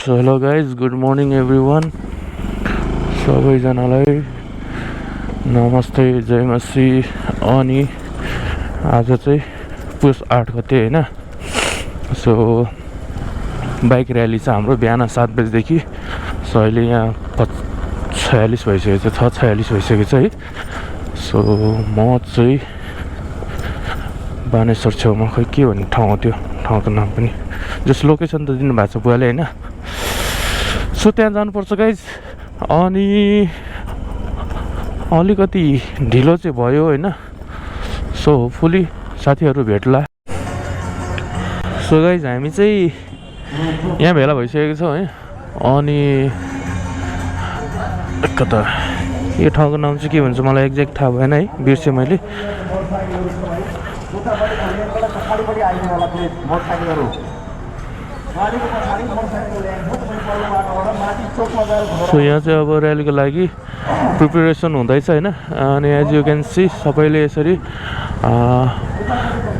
So hello guys, good morning everyone. सबैजनालाई नमस्ते, जय मसी। अनि आज चाहिँ पुस 8 गते होइन। सो बाइक र्याली छ हाम्रो बिहान 7 बजीदेखि। सो अहिले यहाँ 46 भइसकेको छ, 46 भइसकेको छ है। सो म चाहिँ बानेश्वर छेउमा, खै के भन्ने ठाउँ हो त्यो ठाउँको नाम पनि, जस लोकेसन त दिनुभएको छ बुवाले होइन। सो त्यहाँ जानुपर्छ गाइज। अनि अलिकति ढिलो चाहिँ भयो होइन। सो होपफुली साथीहरू भेट्ला। सो गाइज हामी चाहिँ यहाँ भेला भइसकेको छौँ है। अनि कता यो ठाउँको नाम चाहिँ के भन्छ मलाई एक्ज्याक्ट थाहा भएन है, बिर्सेँ मैले। सो यहाँ चाहिँ अब र्यालीको लागि प्रिपेरेसन हुँदैछ होइन। अनि एज यु क्यान सी सबैले यसरी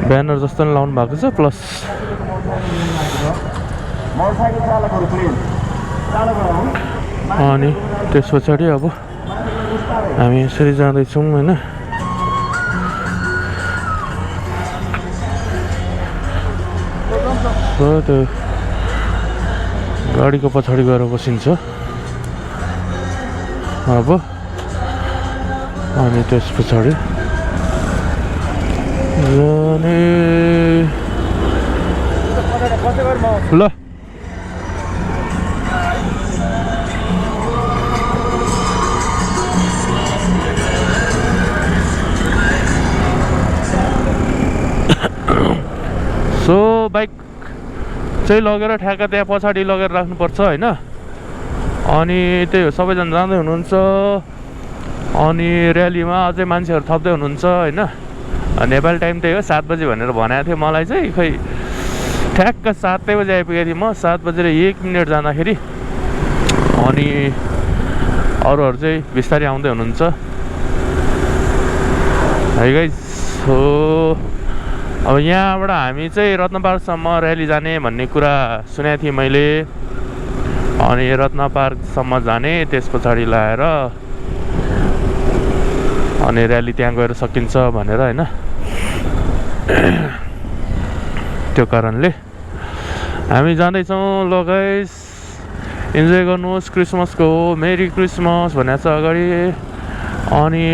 ब्यानर जस्तो पनि लाउनु भएको छ। प्लस अनि त्यस पछाडि अब हामी यसरी जाँदैछौँ होइन। त्यो गाडीको पछाडि गएर बसिन्छ अब। अनि त्यस पछाडि जाने ल। सो बाइक चाहिँ लगेर ठ्याक्क त्यहाँ पछाडि लगेर राख्नुपर्छ होइन। अनि त्यही हो, सबैजना जाँदै हुनुहुन्छ। अनि र्यालीमा अझै मान्छेहरू थप्दै हुनुहुन्छ होइन। नेपाली टाइम त्यही हो 7 बजी भनेर भनेको थियो मलाई चाहिँ, खै ठ्याक्क 7 बजी आइपुगेको थिएँ म। 7 बजेर 1 मिनट जाँदाखेरि अनि अरूहरू चाहिँ बिस्तारै आउँदै हुनुहुन्छ है गाइस। सो अब यहाँबाट हामी चाहिँ रत्न पार्कसम्म र्याली जाने भन्ने कुरा सुनेको थिएँ मैले। अनि रत्न पार्कसम्म जाने, त्यस पछाडि लाएर अनि र्याली त्यहाँ गएर सकिन्छ भनेर होइन। त्यो कारणले हामी जाँदैछौँ। ल गाइस, इन्जोय गर्नुहोस्। क्रिसमसको हो, मेरी क्रिसमस भनेको छ अगाडि। अनि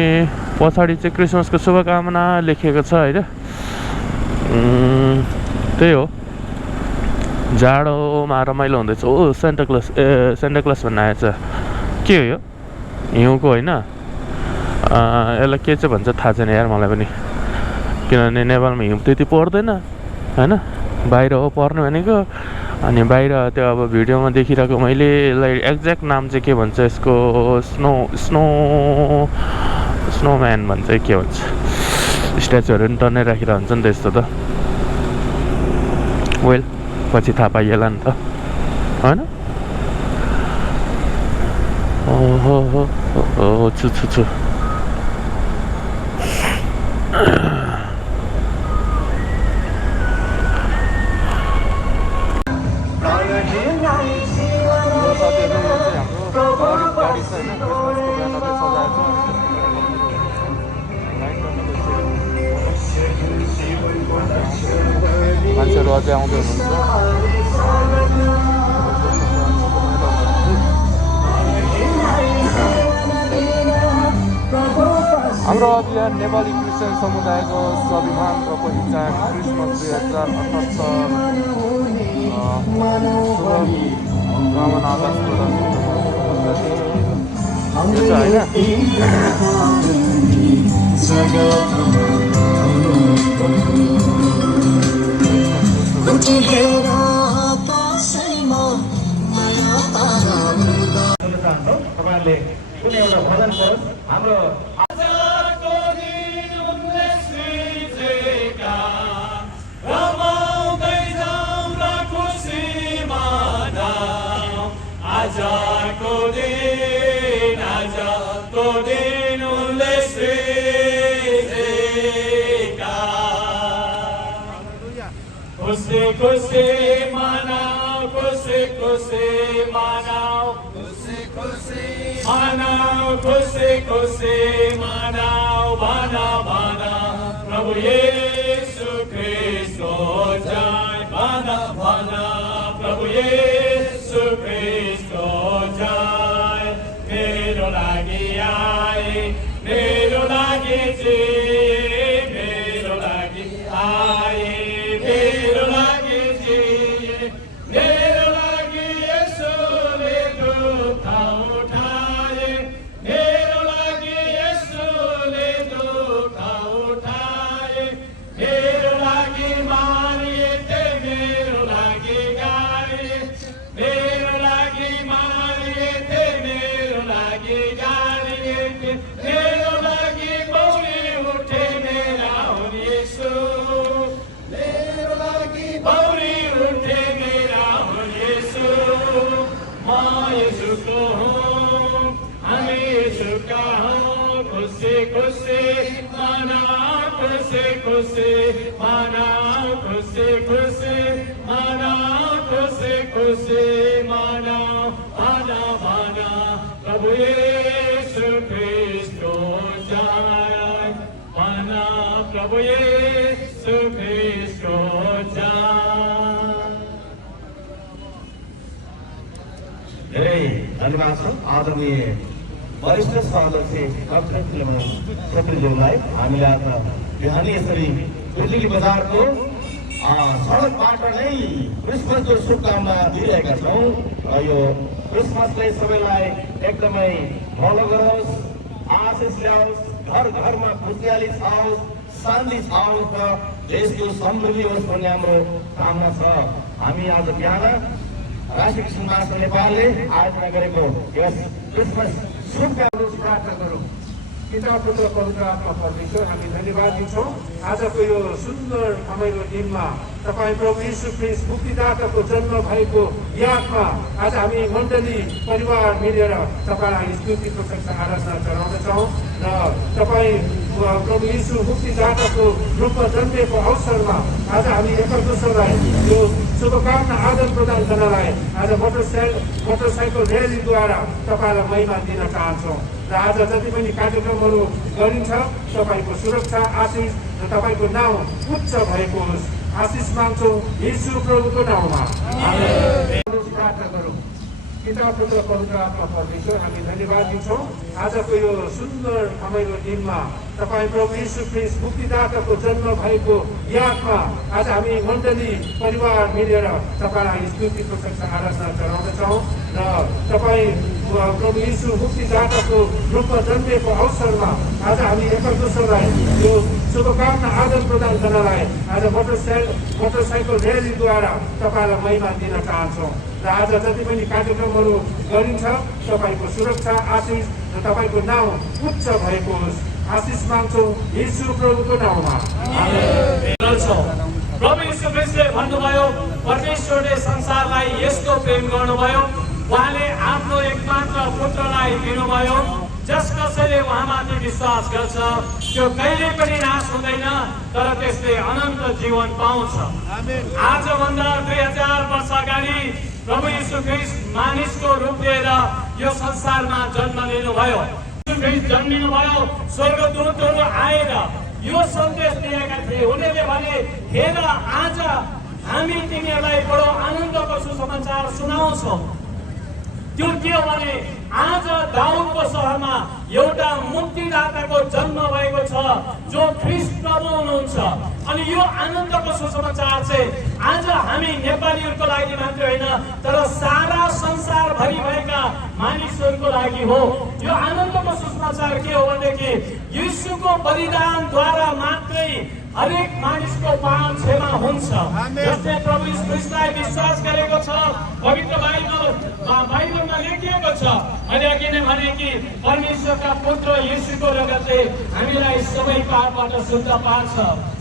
पछाडि चाहिँ क्रिसमसको शुभकामना लेखिएको छ होइन। त्यही हो, जाडोमा रमाइलो हुँदैछ। ओ सेन्टा क्लस, सेन्टा क्लस भन्ने आएछ। के हो यो? हिउँको होइन, यसलाई के चाहिँ भन्छ थाहा छैन यार मलाई पनि, किनभने नेपालमा हिउँ त्यति पर्दैन होइन। बाहिर हो पर्ने भनेको। अनि बाहिर त्यो अब भिडियोमा देखिरहेको मैले, यसलाई एक्ज्याक्ट नाम चाहिँ के भन्छ यसको, स्नोम्यान भन्छ के भन्छ। स्ट्याचुहरू पनि टन्नै राखेर हुन्छ नि त यस्तो त। वेल पछि थाहा पाइएला नि त होइन। ओहो छु छु छु। मान्छेहरू अझै आउँदै हुनुहुन्छ। हाम्रो अभियान नेपाली क्रिस्चियन समुदायको स्वाभिमान र पहिचान क्रिसमस 2078 शुभकामना आकाश प्रदान तपाईँहरूले कुनै एउटा भजन गरोस् हाम्रो। खुशी खुशी मनाओ, खुशी खुशी मनाऊ मनाऊ खुशी खुशी मनाऊ भना भना प्रभु येशू ख्रीष्टको जय भना भना प्रभु येशू ख्रीष्टको जय मेरो लागि आए मेरो लागि जिए मेरो लागि आए मेरो लागि जिए मेरो लागि यसोले दुःख उठाए मेरो लागि यसोले दुःख उठाए मेरो लागि मारिए मेरो लागि गाए मेरो लागि मारिए मेरो लागि गाए मेरो लागि बौरी उठे मेरा हुन येशू मेरो लागि बौरी उठे मेरा हुन येशू म येशूको हुँ हामी येशूका हौँ खुसी खुसी मनाऊ खुसी खुसी मनाऊ खुसी खुसी मनाऊ खुसी खुसी मनाऊ भना भना प्रभु येशू ख्रीष्टको जय भना प्रभु येशू ख्रीष्टको जय धेरै धन्यवाद छ आदरणीय वरिष्ठ सदस्य डाक्टर फिल्म छेत्रीज्यूलाई हामीले आज बिहानै यसरी बिजुली बजारको सडकबाट नै क्रिसमसको शुभकामना दिइरहेका छौँ र यो क्रिसमसले सबैलाई एकदमै भलो गरोस् आशिष ल्याओस् घर घरमा खुसियाली छाओस् शान्ति छाओस् र देशको समृद्धि होस् भन्ने हाम्रो कामना छ हामी आज बिहान राष्ट्रिय महासङ्घ नेपालले आयोजना गरेको यस क्रिसमस शुभकामना प्रार्थना गरौँ। पिता पुत्र पवित्र आत्मा परमेश्वर हामी धन्यवाद दिन्छौँ आजको यो सुन्दर रमाइलो दिनमा तपाईँ प्रभु यीशु ख्रीष्ट मुक्तिदाताको जन्म भएको यादमा आज हामी मण्डली परिवार मिलेर तपाईँलाई स्तुति प्रशंसा आराधना चढाउँदछौँ र तपाईँ प्रभु यीशु मुक्तिदाताको रूपमा जन्मिएको अवसरमा आज हामी एकदोस्रोलाई यो शुभकामना आदान प्रदान गर्नलाई आज मोटरसाइकल र्यालीद्वारा तपाईँलाई महिमा दिन चाहन्छौँ र आज जति पनि कार्यक्रमहरू गरिन्छ तपाईँको सुरक्षा आशिष र तपाईँको नाउँ उच्च भएको होस् आशिष माग्छौँ यीशु प्रभुको नाउँमा प्रार्थना गरौँ। पिता पुत्र पवित्र आत्मा परमेश्वर हामी धन्यवाद दिन्छौँ आजको यो सुन्दर रमाइलो दिनमा तपाईँ प्रभु यीशु ख्रीष्ट मुक्तिदाताको जन्म भएको यादमा आज हामी मण्डली परिवार मिलेर तपाईँलाई स्तुति प्रशंसा आराधना चढाउँदछौँ र तपाईँ प्रभु यीशु मुक्तिदाताको रूपमा जन्मिएको अवसरमा आज हामी एकदोस्रोलाई यो शुभकामना आदान प्रदान गर्नलाई आज मोटरसाइकल र्यालीद्वारा तपाईँलाई महिमा दिन चाहन्छौँ र आज जति पनि कार्यक्रमहरू गरिन्छ तपाईँको सुरक्षा आशिष र तपाईँको नाउँ उच्च भएको होस् आशिष माग्छौँ यीशु प्रभुको नाउँमा प्रभु यीशु ख्रीष्टले भन्नुभयो परमेश्वरले संसारलाई यस्तो प्रेम गर्नुभयो उहाँले आफ्नो एकमात्र पुत्रलाई दिनुभयो जस कसैले उहाँमाथि विश्वास गर्छ त्यो कहिले पनि नाश हुँदैन तर त्यसले अनन्त जीवन पाउँछ। आजभन्दा 2000 वर्ष अगाडि प्रभु यीशु ख्रीष्ट मानिसको रूप लिएर यो संसारमा जन्म लिनुभयो। यीशु ख्रीष्ट जन्मिनुभयो स्वर्गदूतहरू आएर यो सन्देश दिएका थिए उनीहरूले भने हेर आज हामी तिमीहरूलाई बडो आनन्दको सुसमाचार सुनाउँछौँ। त्यो के हो भने आज दाउदको सहरमा एउटा मुक्तिदाताको जन्म भएको छ जो ख्रीष्ट प्रभु हुनुहुन्छ। अनि यो आनन्दको सुसमाचार चाहिँ आज हामी नेपालीहरूको लागि मात्र होइन तर सारा संसारभरि भएका मानिसहरूको लागि हो। यो आनन्दको सुसमाचार के हो भनेदेखि यीशुको बलिदानद्वारा मात्रै हरेक मानिसको पाप क्षमा हुन्छ। जसले प्रभु यीशु ख्रीष्टलाई विश्वास गरेको छ पवित्र बाइबलमा लेखिएको छ अनि अघि नै भने कि परमेश्वरका पुत्र यीशुको रगतले हामीलाई सबै पापबाट शुद्ध पार्छ।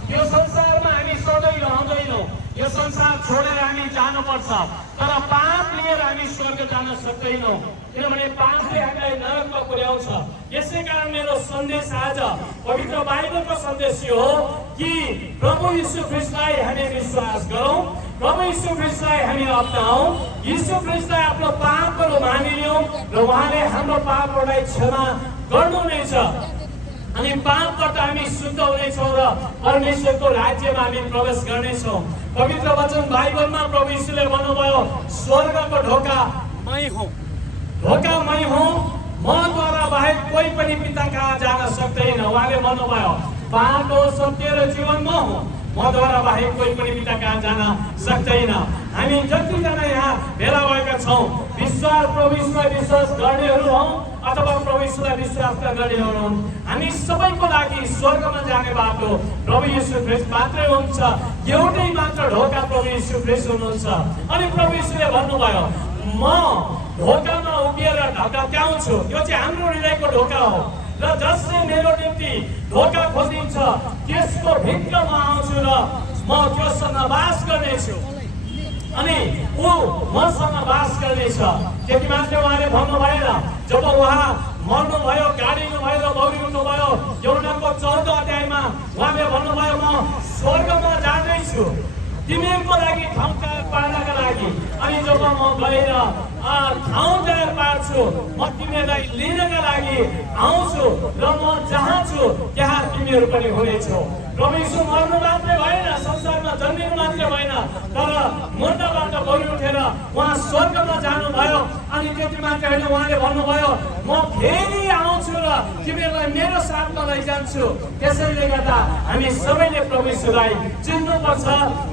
यो संसारमा हामी सधैँ रहँदैनौँ, यो संसार छोडेर हामी जानुपर्छ तर पाप लिएर हामी स्वर्ग जान सक्दैनौँ किनभने पापले हामीलाई नरकमा पुर्याउँछ। यसै कारण मेरो सन्देश आज पवित्र बाइबलको सन्देश यो हो कि प्रभु यीशु ख्रीष्टलाई हामी विश्वास गरौँ, प्रभु यीशु ख्रीष्टलाई हामी अपनाऊ। यीशु ख्रीष्टलाई आफ्नो पापहरू मानिलियौँ र उहाँले हाम्रो पापहरूलाई क्षमा गर्नुहुनेछ अनि पापबाट हामी शुद्ध हुनेछौँ र परमेश्वरको राज्यमा हामी प्रवेश गर्नेछौँ। पवित्र वचन बाइबलमा प्रभु यीशुले भन्नुभयो स्वर्गको ढोका मै हुँ, ढोका मै हुँ, मद्वारा बाहेक कोही पनि पिता कहाँ जान सक्दैन। उहाँले भन्नुभयो बाटो सत्य र जीवन म हुँ, मद्वारा बाहेक कोही पनि पिता कहाँ जान सक्दैन। हामी जतिजना यहाँ भेला भएका छौँ प्रभु यीशुलाई विश्वास गर्नेहरू हौँ अथवा प्रभु यीशुलाई विश्वास नगर्नेहरू हौँ, हामी सबैको लागि स्वर्गमा जाने बाटो प्रभु यीशु ख्रीष्ट मात्रै हुन्छ। एउटै मात्र ढोका प्रभु यीशु ख्रीष्ट हुनुहुन्छ। अनि प्रभु यीशुले भन्नुभयो म ढोकामा उभिएर ढकाउँछु, यो चाहिँ हाम्रो हृदयको ढोका हो र जसले मेरो निम्ति ढोका खोजिन्छ त्यसको भित्र म आउँछु र म त्योसँग वास गर्नेछु अनि ऊ मसँग वास गर्नेछ। त्यति मात्र उहाँले भन्नु भएन, जब उहाँ मर्नुभयो, गाडिनु भयो र बौरिनु भयो, यूहन्नाको 14 अध्यायमा उहाँले भन्नुभयो म स्वर्गमा जाँदैछु तिमीहरूको लागि ठाउँ तयार पार्नका लागि, अनि जब म गएर ठाउँ तयार पार्छु म तिमीहरूलाई लिनका लागि आउँछु र म जहाँ छु त्यहाँ तिमीहरू पनि हुनेछौ। प्रभु यीशु मर्नु मात्रै भएन, संसारमा जन्मिनु मात्रै भएन, तर मुर्दाबाट बलि उठेर उहाँ स्वर्गमा जानुभयो। अनि त्यति मात्र होइन, उहाँले भन्नुभयो म फेरि आउँछु र तिमीहरूलाई मेरो साथमा लैजान्छु। त्यसैले गर्दा हामी सबैले प्रभु यीशुलाई चिन्नुपर्छ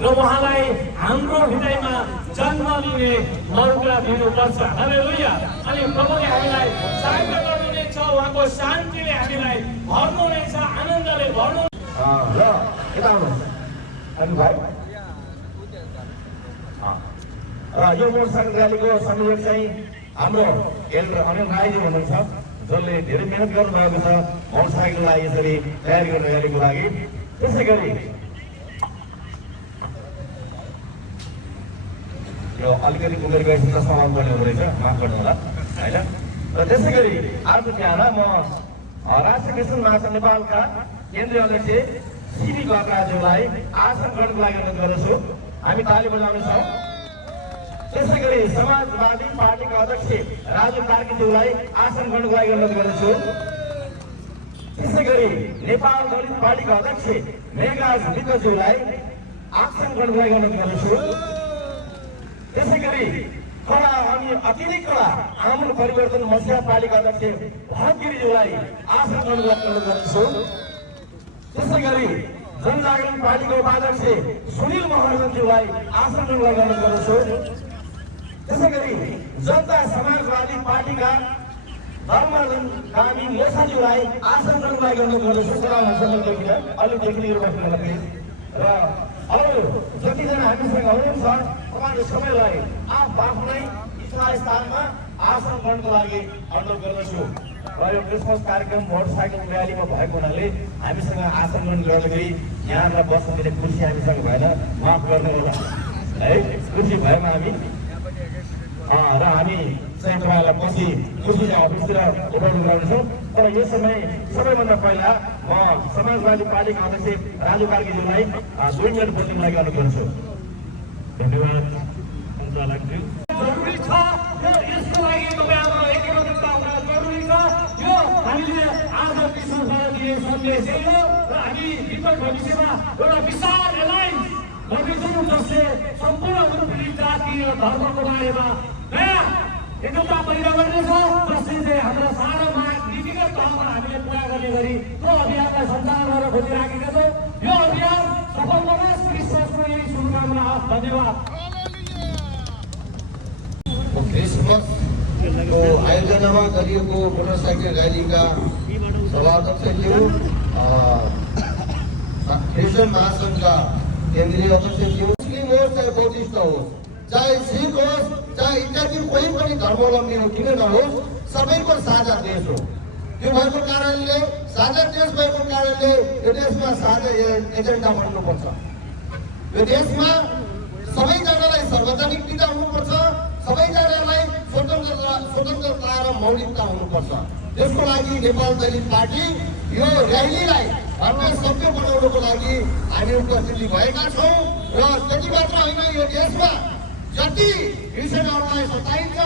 र उहाँलाई हाम्रो हृदयमा जन्म लिने मौका दिनुपर्छ। हालेलुया। अनि प्रभुले हामीलाई सहायता गर्नुहुनेछ, उहाँको शान्तिले हामीलाई भर्नुहुनेछ, आनन्दले भर्नु। र यता आउनुहोस् अनि भाइ। र यो मोटरसाइकल र्यालीको संयोजक चाहिँ हाम्रो अनिल राईजी हुनुहुन्छ, जसले धेरै मेहनत गर्नुभएको छ मोटरसाइकललाई यसरी तयार गर्ने र्यालीको लागि। त्यसै गरी यो अलिकति उमेर गएपछि समाज गर्ने हुँदो रहेछ, माफ गर्नु होला होइन। र त्यसै गरी आज बिहान म राष्ट्रिय क्रिस्चियन महासङ्घ नेपालका केन्द्रीय अध्यक्ष सिबी गजराज्यूलाई आसन गर्नको लागि अनुरोध गर्दछु। हामी ताली बजाउनेछौँ। त्यसै गरी समाजवादी पार्टीका अध्यक्ष राजु कार्कीज्यूलाई आसन गर्नको लागि अनुरोध गर्दछु। त्यसै गरी नेपाल दलित पार्टीका अध्यक्ष मेघराज विकज्यूलाई आसन गर्नको लागि अनुरोध गर्दछु। त्यसै गरी कला अनि अति नै कला आमूल परिवर्तन मसिया पार्टीका अध्यक्ष भरत गिरिज्यूलाई आसन गर्नको लागि अनुरोध गर्दछु। त्यसै गरी जनजागरण पार्टीको उपाध्यक्ष सुनिल महर्जनज्यूलाई आसन गर्नको लागि अनुरोध गर्दछु। त्यसै गरी जनता समाजवादी पार्टीका धर्मरञ्जन कामी मोसाज्यूलाई आसन गर्नको लागि अनुरोध गर्दछु। अलिक देखिने र अरू जतिजना हामीसँग हुनुहुन्छ तपाईँहरू सबैलाई आफ्नै स्थानमा आसन गर्नको लागि अनुरोध गर्दछु। र यो क्रिसमस कार्यक्रम मोटरसाइकल र्यालीमा भएको हुनाले हामीसँग आसन ग्रहण गर्दाखेरि यहाँनिर बस्न दिने खुसी हामीसँग भएन, माफ गर्नु होला है। खुसी भएमा हामी र हामी चाहिँ तपाईँहरूलाई पछि खुसी अफिसतिर उठाउनु गराउनेछौँ। तर यो समय सबैभन्दा पहिला म समाजवादी पार्टीका अध्यक्ष राजु कार्कीज्यूलाई 2 मिनट बोल्नको लागि अनुरोध गर्छु। धन्यवाद। जरुरी छ यसको लागि तपाईँहरूको एकमतता हुन जरुरी छ। यो हामीले आज क्रिसमसमा दिने सन्देश यही हो र हामी विकट भविष्यमा एउटा विशाल एलायन्स गर्नेछौँ जसले सम्पूर्ण उत्पीडित जाति र धर्मको बारेमा नयाँ एकता पैदा गर्नेछ, जसले चाहिँ हाम्रो सारा माग नीतिगत तहमा हामीले पुरा गर्ने गरी त्यो अभियानलाई सञ्चालन गरेर खोजिराखेका छौँ। यो अभियान सफल बनोस्। क्रिसमसको यही शुभकामना। धन्यवाद। क्रिसमसको आयोजनामा गरिएको मोटरसाइकल र्यालीका सभाध्यक्षज्यू, क्रिस्चियन महासङ्घका केन्द्रीय अध्यक्षज्यू, मुस्लिम होस् चाहे बौद्धिस्ट होस्, चाहे सिख होस् चाहे इत्यादि कोही पनि धर्मावलम्बी हो किन नहोस्, सबैको साझा देश हो। त्यो भएको कारणले, साझा देश भएको कारणले यो देशमा साझा एजेन्डा बन्नुपर्छ। यो देशमा सबैजनालाई सार्वजनिकता हुनुपर्छ, सबैजनालाई स्वतन्त्रता र मौलिकता हुनुपर्छ। त्यसको लागि नेपाल दलित पार्टी यो र्यालीलाई भव्य सभ्य बनाउनको लागि हामी उपस्थिति भएका छौँ। र त्यति मात्र होइन, यो देशमा जति कृषकहरूलाई सताइन्छ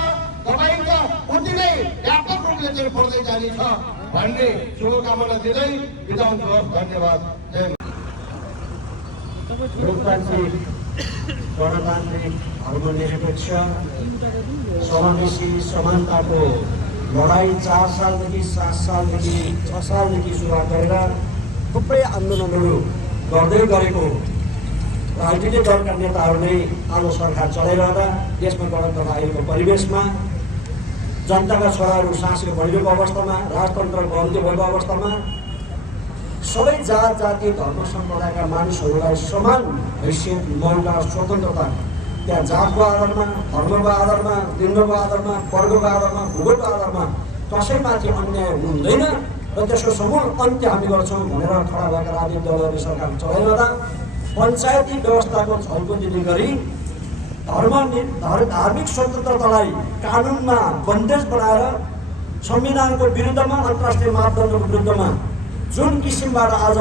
दबाइन्छ उति नै व्यापक रूपले चाहिँ बढ्दै जानेछ भन्ने शुभकामना दिँदै बिदा हुन्छु। धन्यवाद। लोकतान्त्रिक गणतान्त्रिक धर्मनिरपेक्ष समावेशी समानताको लडाई 4 सालदेखि 7 सालदेखि 6 सालदेखि सुरुवात गरेर थुप्रै आन्दोलनहरू गर्दै गरेको राजनीतिक दलका नेताहरू नै आज सरकार चलाइरहँदा देशमा गणतन्त्र आएको परिवेशमा जनताका छोराहरू शासक भइरहेको अवस्थामा राजतन्त्रको अन्त्य भएको अवस्थामा सबै जात जाति धर्म सम्प्रदायका मानिसहरूलाई समान हैसियत मौका स्वतन्त्रता त्यहाँ जातको आधारमा धर्मको आधारमा लिङ्गको आधारमा वर्गको आधारमा भूगोलको आधारमा कसैमाथि अन्याय हुँदैन र त्यसको समूल अन्त्य हामी गर्छौँ भनेर खडा भएका राजनीतिक दलहरूले सरकार चलाइरहँदा पञ्चायती व्यवस्थाको झल्कोदिने गरी धार्मिक स्वतन्त्रतालाई कानुनमा बन्देज बनाएर संविधानको विरुद्धमा अन्तर्राष्ट्रिय मापदण्डको विरुद्धमा जुन किसिमबाट आज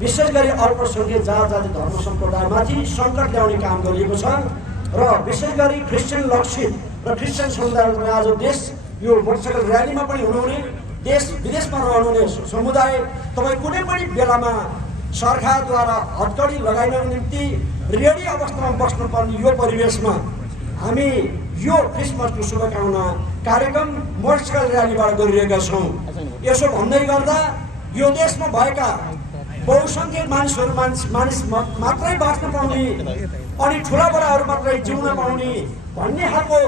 विशेष गरी अल्पसङ्ख्यक जात जाति धर्म सम्प्रदायमाथि सङ्कट ल्याउने काम गरिएको छ र विशेष गरी क्रिस्चियन लक्षित र क्रिस्चियन समुदायको आज देश यो मोटरसाइकल र्यालीमा पनि हुनुहुने देश विदेशमा रहनुहुने समुदाय तपाईँ कुनै पनि बेलामा सरकारद्वारा हतकडी लगाइनको निम्ति रेडी अवस्थामा बस्नुपर्ने यो परिवेशमा हामी यो क्रिसमसको शुभकामना कार्यक्रम मोटरसाइकल र्यालीबाट गरिरहेका छौँ। यसो भन्दै गर्दा यो देशमा भएका बहुसङ्ख्यक मानिस मात्रै बाँच्न पाउने अनि ठुला बडाहरू मात्रै जिउन पाउने भन्ने खालको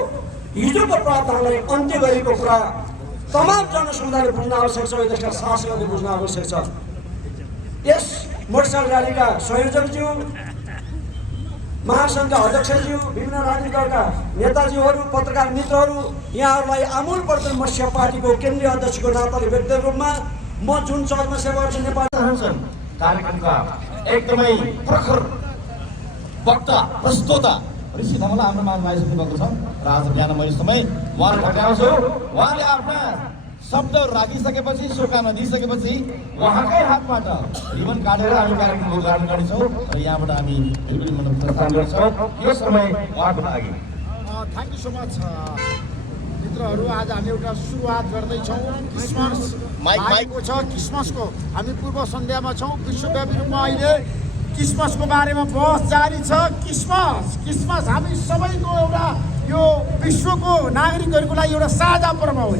हिजोको प्रावधानलाई अन्त्य गरेको कुरा तमाम जनसमुदायले बुझ्न आवश्यक छ। देशका शासकहरूले बुझ्न आवश्यक छ। यस मोटरसाइकल र्यालीका संयोजकज्यू महासङ्घका अध्यक्षज्यू विभिन्न राजनीतिक दलका नेताजीहरू पत्रकार मित्रहरू यहाँहरूलाई आमूल परिवर्तन मोर्चा पार्टीको केन्द्रीय अध्यक्षको नाताले व्यक्तिगत रूपमा म जुन चर्चमा सेवा गर्छु नेपाल कार्यक्रमका एकदमै प्रखर वक्ता प्रस्तोता ऋषि धमला हाम्रो माझमा आइसक्नु भएको छ र आज बिहान मैले समय उहाँलाई भेटाउँछु। उहाँले आफ्ना शब्दहरू राखिसकेपछि शुभकामना दिइसकेपछि उहाँकै हातबाट रिबन काटेर हामी कार्यक्रमको उद्घाटन गर्नेछौँ र यहाँबाट हामी बिल्कुल मन प्रस्थान गर्छौँ। यो समय उहाँको लागि थ्याङ्क यू सो मच मित्रहरू। आज हामी एउटा सुरुवात गर्दैछौँ। क्रिसमस आएको छ। क्रिसमसको हामी पूर्व सन्ध्यामा छौँ। विश्वव्यापी रूपमा अहिले क्रिसमसको बारेमा बहस जारी छ। क्रिसमस हामी सबैको एउटा यो विश्वको नागरिकहरूको लागि एउटा साझा पर्व हो।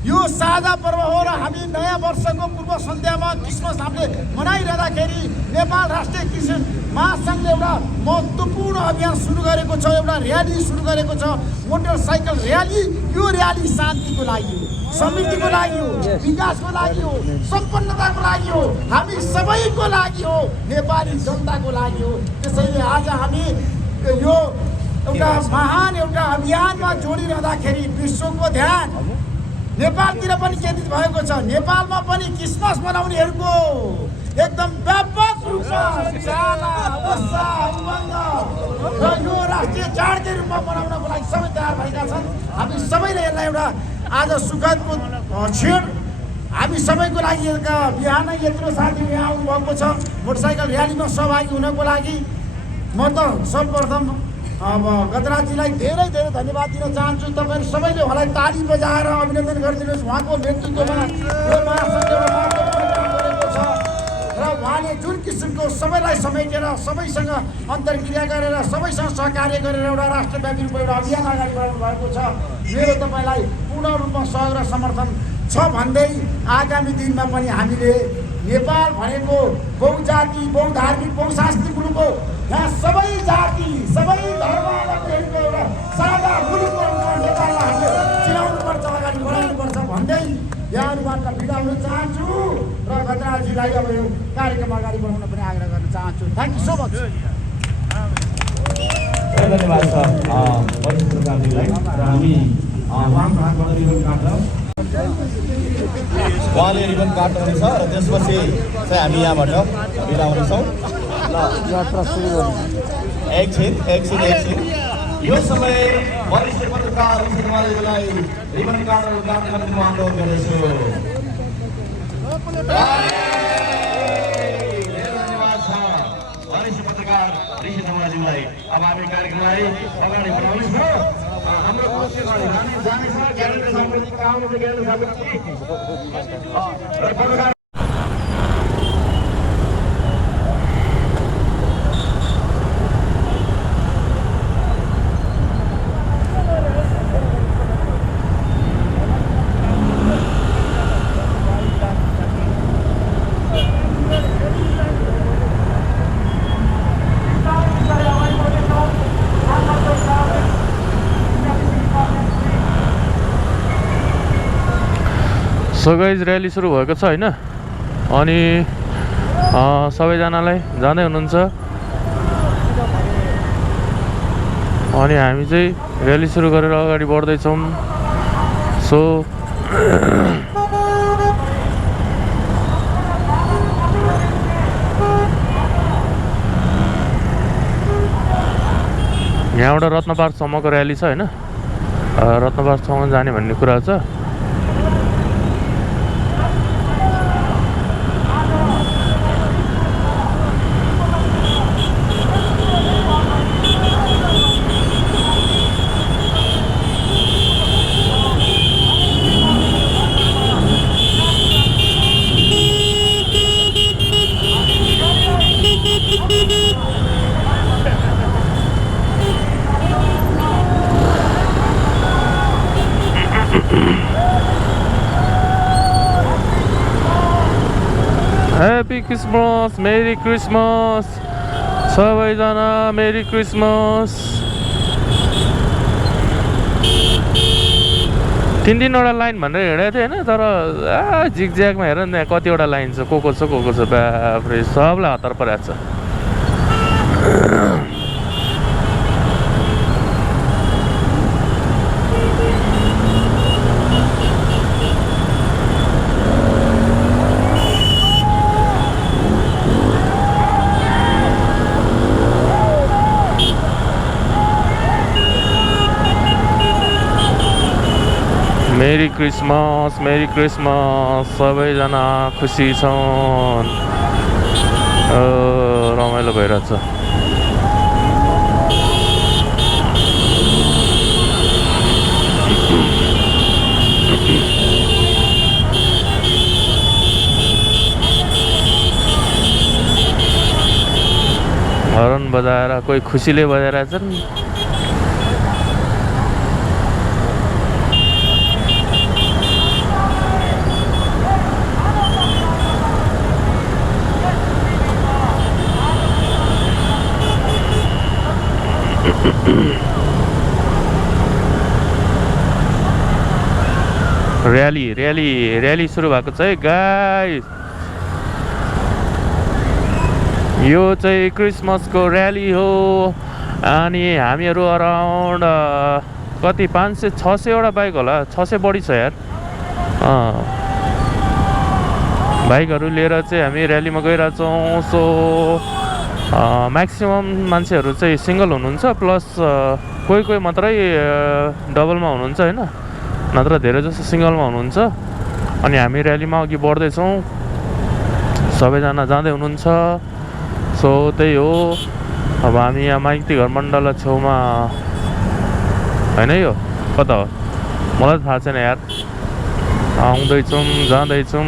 यो साझा पर्व हो र हामी नयाँ वर्षको पूर्व सन्ध्यामा क्रिसमस हामीले मनाइरहँदाखेरि नेपाल राष्ट्रिय क्रिस्चियन महासङ्घले एउटा महत्त्वपूर्ण अभियान सुरु गरेको छ। एउटा र्याली सुरु गरेको छ, मोटरसाइकल र्याली। यो र्याली शान्तिको लागि हो, समृद्धिको लागि हो, विकासको लागि हो, सम्पन्नताको लागि हो, हामी सबैको लागि हो, नेपाली जनताको लागि हो। त्यसैले आज हामी यो एउटा महान एउटा अभियानमा जोडिरहँदाखेरि विश्वको ध्यान नेपालतिर पनि केन्द्रित भएको छ। नेपालमा पनि क्रिसमस मनाउनेहरूको एकदम व्यापक रूपमा चाला उत्साह उमङ्ग र यो राष्ट्रिय चाडकै रूपमा मनाउनको लागि सबै तयार भएका छन्। हामी सबैले यसलाई एउटा आज सुखदको क्षण हामी सबैको लागि बिहानै यत्रो साथी यहाँ आउनुभएको छ मोटरसाइकल र्यालीमा सहभागी हुनको लागि। म त सर्वप्रथम अब गजराजीलाई धेरै धेरै धन्यवाद दिन चाहन्छु। तपाईँहरू सबैले उहाँलाई ताली बजाएर अभिनन्दन गरिदिनुहोस्। उहाँको नेतृत्वमा यो महासङ्घले गरेको छ र उहाँले जुन किसिमको सबैलाई समेटेर सबैसँग अन्तर्क्रिया गरेर सबैसँग सहकार्य गरेर एउटा राष्ट्रव्यापी रूपमा एउटा अभियान अगाडि बढाउनु भएको छ। मेरो तपाईँलाई पूर्ण रूपमा सहयोग र समर्थन छ भन्दै आगामी दिनमा पनि हामीले नेपाल भनेको बहुजाति बहुधार्मिक बहुसांस्कृतिक मुलुक हो। यहाँ सबै जाति सबै धर्महरूको एउटा सादा मुलुकको रूपमा नेपाललाई हामीले चिनाउनुपर्छ, अगाडि बढाउनुपर्छ भन्दै यहाँहरूबाट बिदा हुन चाहन्छु र गजराजीलाई अब यो कार्यक्रम अगाडि बढाउन पनि आग्रह गर्न चाहन्छु। Thank you so much. धन्यवाद छ वरिष्ठ गान्धीलाई र हामी उहाँको हातबाट रिबन काट्छौँ। उहाँले रिबन काट्नुहुनेछ र त्यसपछि चाहिँ हामी यहाँबाट बिदा हुनेछौँ। ल यात्रा सुरु गर्नु। एकछिन यो समय वरिष्ठ पत्रकार ऋषि धमलालाई रिबन काटेर उद्घाटन गर्न म अनुरोध गर्दैछु। धन्यवाद छ वरिष्ठ पत्रकार ऋषि धमलाजीलाई। अब हामी कार्यक्रमलाई अगाडि बढाउनेछौँ हाम्रो ग्रुपले अगाडि जानेछ ज्ञानेन्द्र सामग्री कहाँ आउनुहुन्छ ज्ञानेन्द्र सामग्री र पत्रकार सो गाइज र्याली सुरु भएको छ होइन अनि सबैजनालाई जाँदै हुनुहुन्छ अनि हामी चाहिँ र्याली सुरु गरेर अगाडि बढ्दैछौँ सो यहाँबाट रत्न पार्कसम्मको र्याली छ होइन रत्न पार्कसम्म जाने भन्ने कुरा छ Happy Christmas, Merry Christmas, सबैजना Merry Christmas। 3-3वटा लाइन भनेर हिँडेको थिएँ होइन तर झिकझ्याकमा हेर न कतिवटा लाइन छ को छ बाफ्रे सबलाई हतार परेको छ मेरी क्रिसमस सबैजना खुसी छन् रमाइलो भइरहेछ हर्न बजाएर कोही खुसीले बजाइरहेछन् र्याली सुरु भएको छ है गाइस यो चाहिँ क्रिसमसको र्याली हो अनि हामीहरू अराउन्ड कति 500-600 वटा बाइक होला 600 बढी छ यार बाइकहरू लिएर चाहिँ हामी र्यालीमा गइरहेछौँ सो म्याक्सिमम मान्छेहरू चाहिँ सिङ्गल हुनुहुन्छ प्लस कोही मात्रै डबलमा हुनुहुन्छ होइन नत्र धेरै जस्तो सिङ्गलमा हुनुहुन्छ अनि हामी र्यालीमा अघि बढ्दैछौँ सबैजना जाँदै हुनुहुन्छ सो त्यही हो अब हामी यहाँ माइती घर मण्डल छेउमा होइन यो कता हो मलाई थाहा छैन यार आउँदैछौँ जाँदैछौँ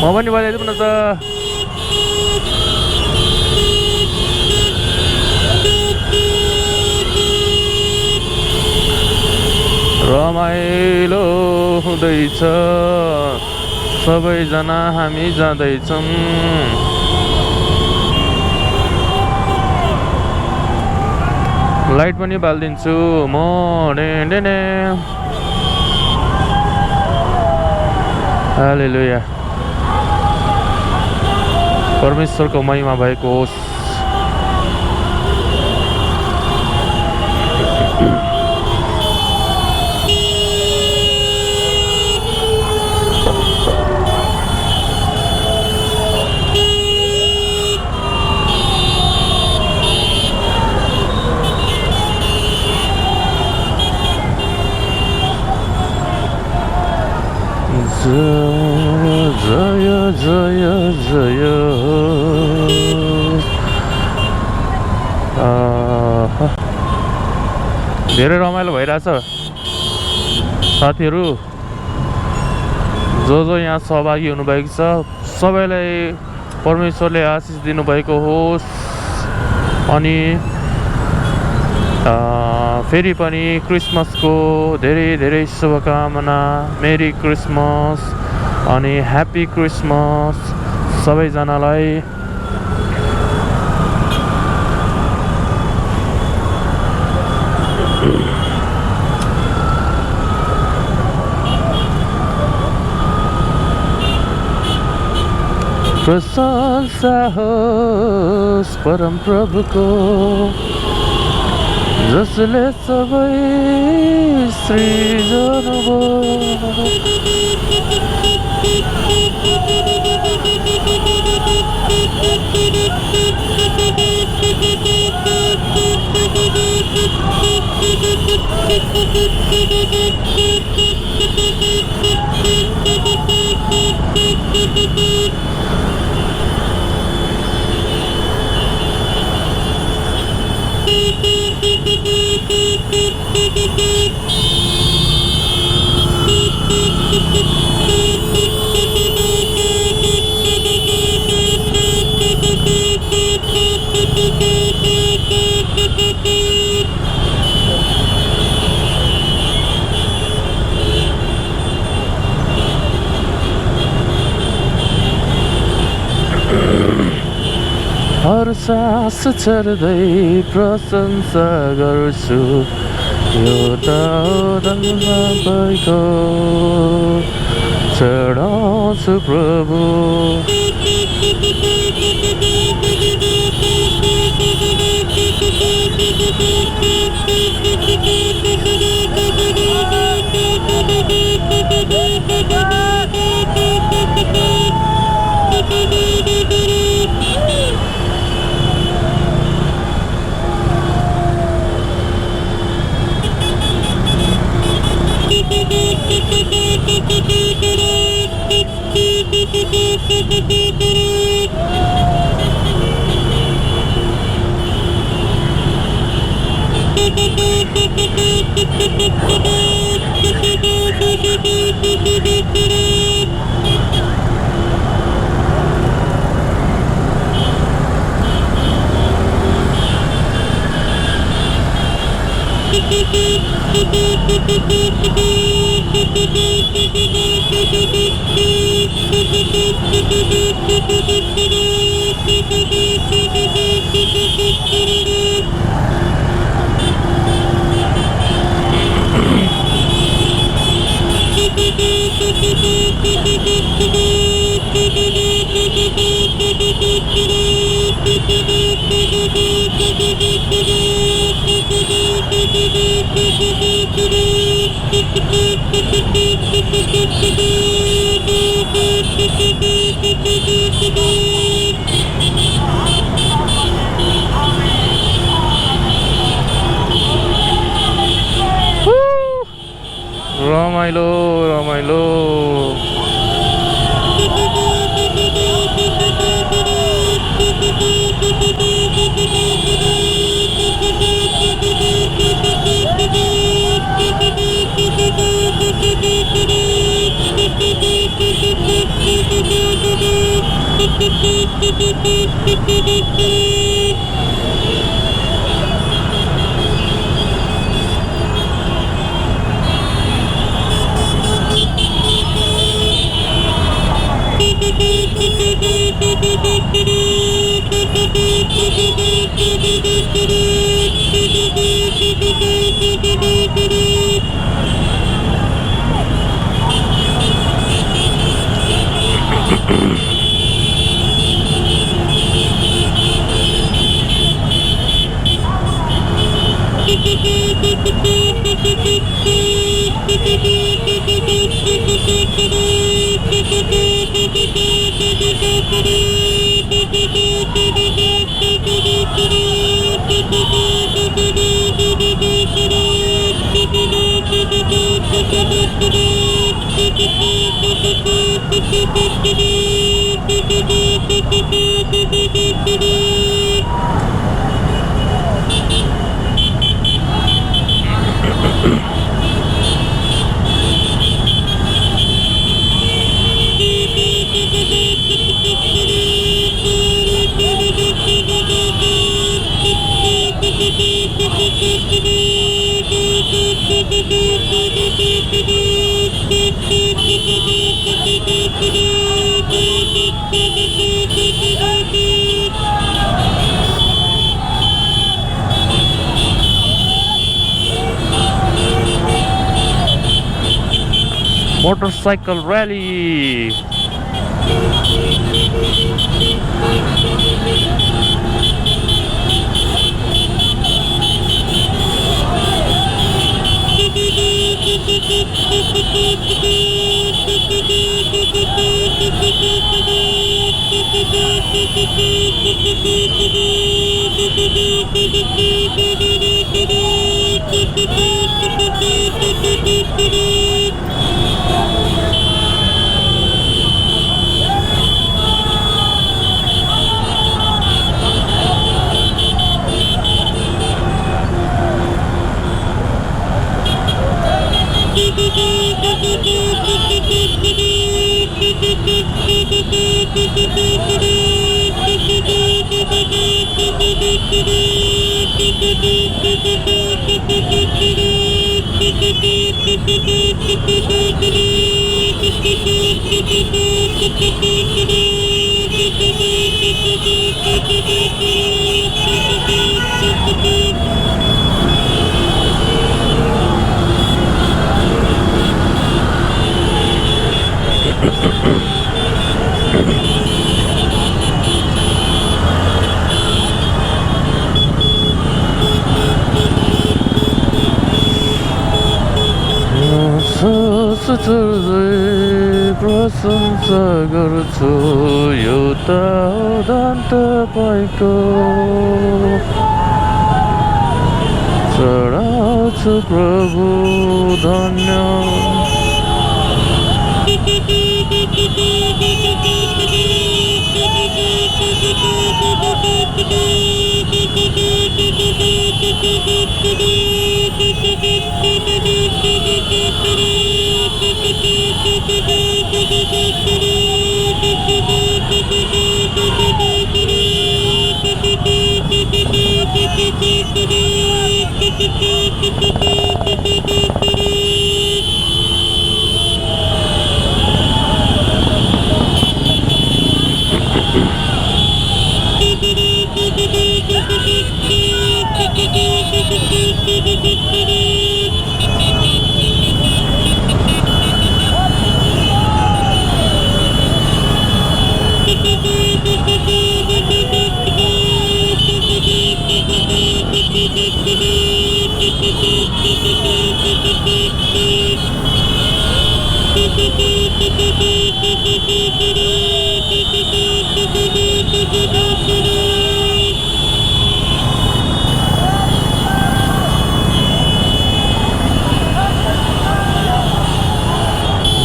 म पनि बजाइदिउँ न त रमाइलो हुँदैछ सबैजना हामी जाँदैछौँ लाइट पनि बालिदिन्छु म डेने हालेलुया परमेश्वरको महिमा भएको होस् जय जय जय धेरै रमाइलो भइरहेछ साथीहरू जो यहाँ सहभागी हुनुभएको छ सबैलाई परमेश्वरले आशिष दिनुभएको होस् अनि फेरि पनि क्रिसमसको धेरै धेरै शुभकामना मेरी क्रिसमस अनि ह्याप्पी क्रिसमस सबैजनालाई प्रशंसा होस् परम प्रभुको जसले सबै सृजन हर सास छर्दै प्रशंसा गर्छु यो दाउदमा भएको चढाउँछु प्रभु रमाइलो रमाइलो Motorcycle rally. प्रशंसा गर्छु एउटा उदान्त पाइको चढाउँछु प्रभु धन्य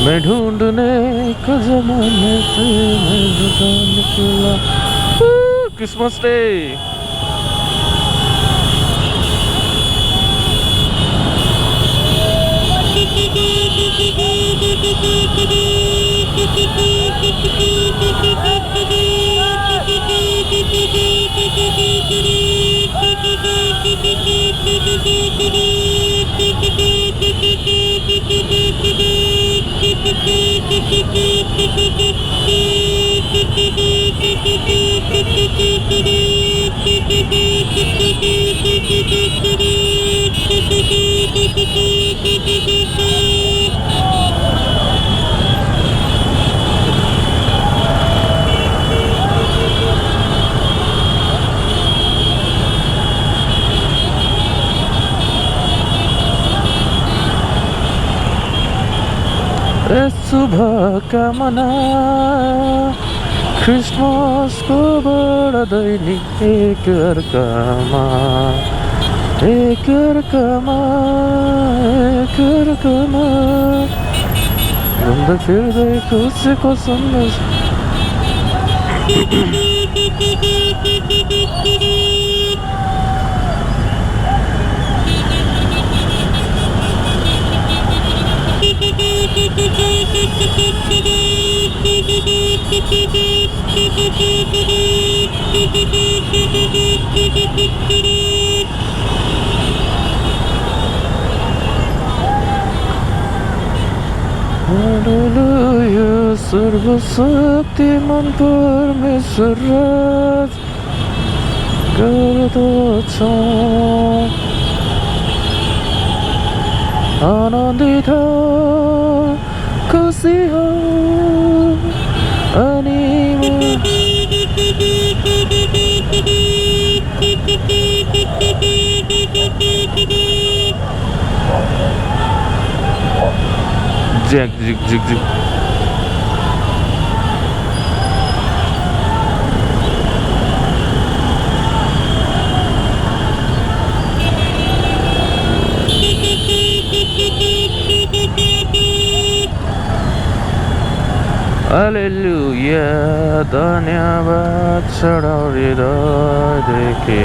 मैं ढूंढने को जमाने से मैं जुदा निकला। क्रिसमस डे शुभकामना क्रिसमसको बडा दैनिक एक अर्कामा घुम्दै फिर्दै खुसीको सन्देश हालेलुया सर्वशक्तिमान परमेश्वर राज गर्दछ आनन्दित खुसी हो अनि Jack, jig, jig, jig. Hallelujah, धन्यवाद चढाउ हृदयदेखि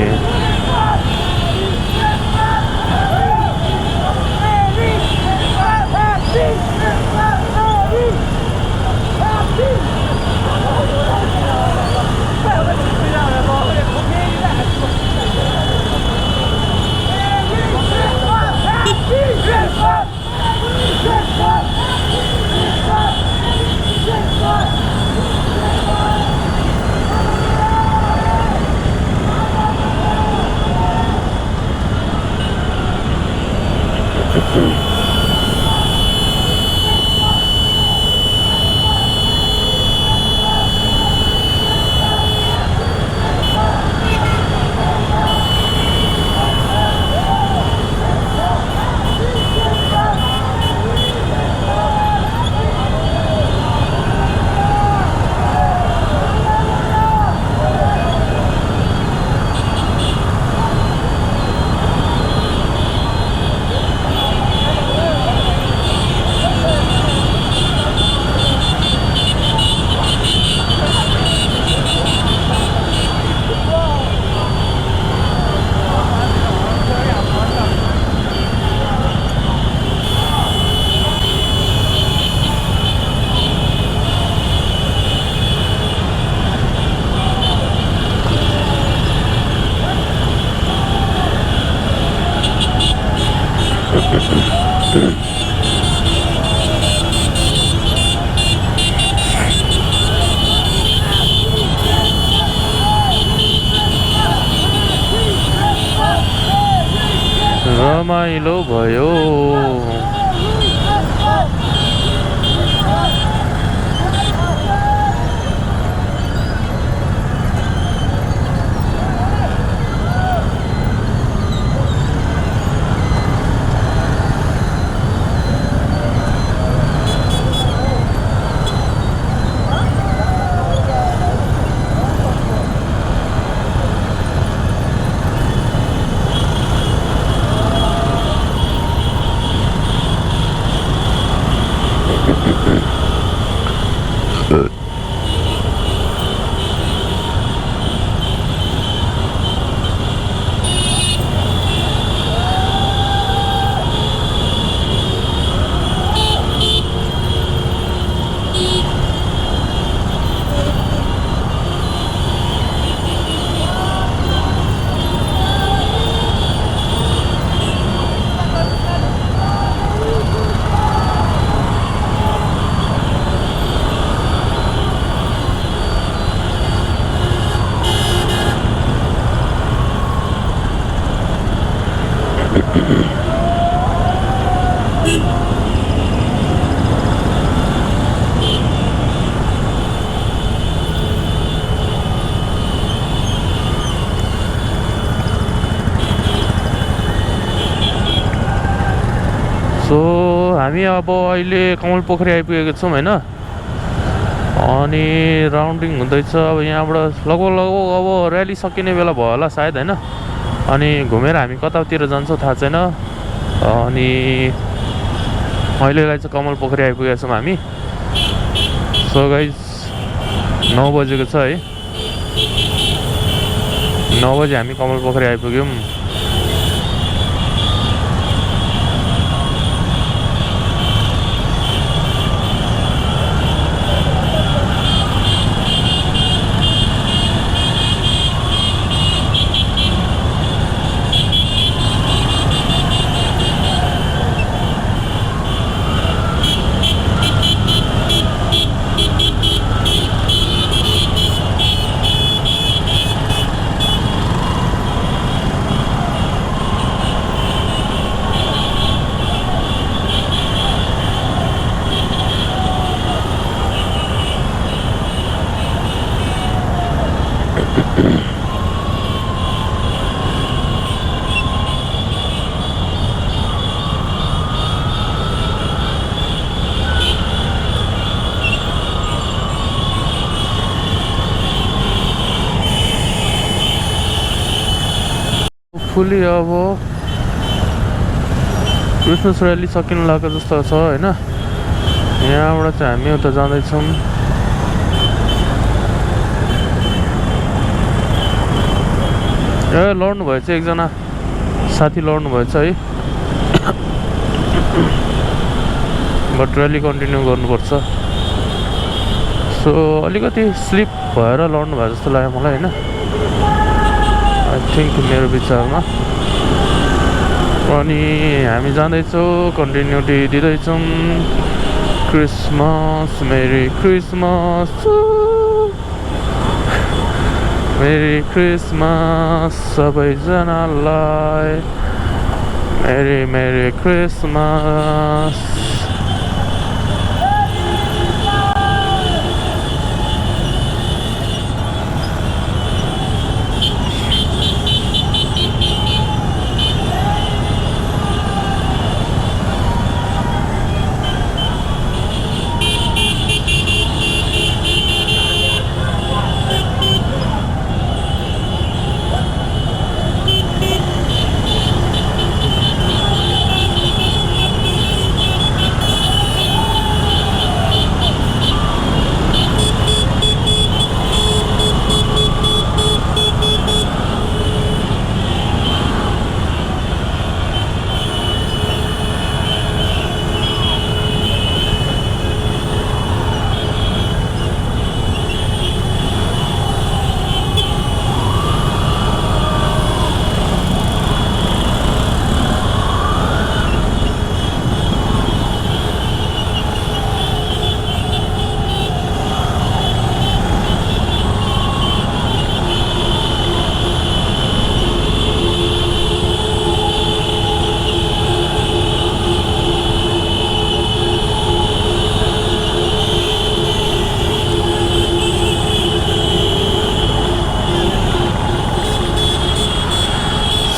रमाइलो भयो सो हामी अब अहिले कमल पोखरी आइपुगेको छौँ होइन अनि राउन्डिङ हुँदैछ अब यहाँबाट लगभग अब र्याली सकिने बेला भयो होला सायद होइन अनि घुमेर हामी कतातिर जान्छौँ थाहा छैन अनि अहिलेलाई चाहिँ कमल पोखरी आइपुगेका छौँ हामी। सो गाइज 9 बजेको छ है, 9 बजे हामी कमल पोखरी आइपुग्यौँ। फुल्ली अब क्रिसमस र्याली सकिनु लागेको जस्तो छ होइन। यहाँबाट चाहिँ हामी उता जाँदैछौँ। ए लड्नु भएछ, एकजना साथी लड्नु भएछ है। बट र्याली कन्टिन्यू गर्नुपर्छ। सो अलिकति स्लिप भएर लड्नु भयो जस्तो लाग्यो मलाई होइन, आई थिङ्क मेरो विचारमा। अनि हामी जाँदैछौँ, कन्टिन्युटी दिँदैछौँ। Christmas, merry Christmas, merry Christmas सबैजनालाई, मेरी मेरी क्रिसमस।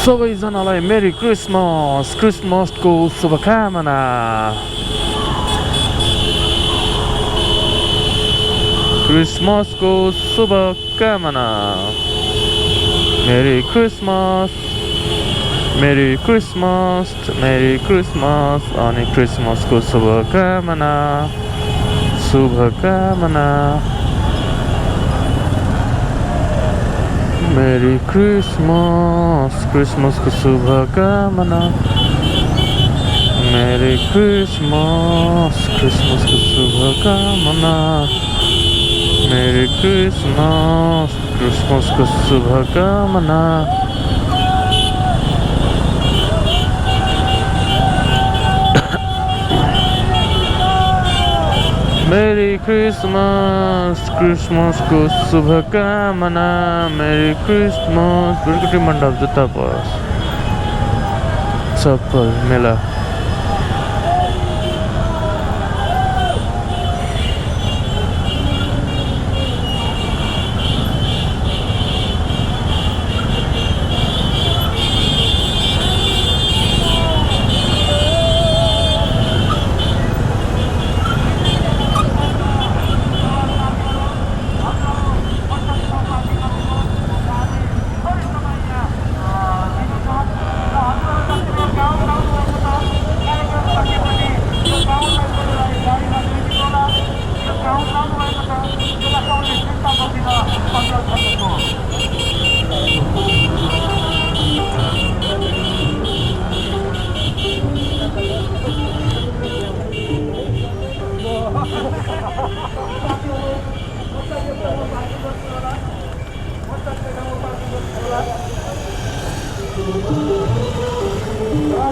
सबैजनालाई मेरी क्रिसमस, क्रिसमसको शुभकामना। क्रिसमसको शुभकामना। Merry Christmas, merry Christmas, merry Christmas अनि क्रिसमसको शुभकामना, शुभकामना। मेरी क्रिसमस, क्रिसमसको शुभकामना। मेरी क्रिसमस, क्रिसमसको शुभकामना। मेरी क्रिसमस, क्रिसमसको शुभकामना। मेरी क्रिसमस, क्रिसमसको शुभकामना। Merry Christmas. बिर्कुटी मण्डप जुत्ता पर्स चप्पल मेला।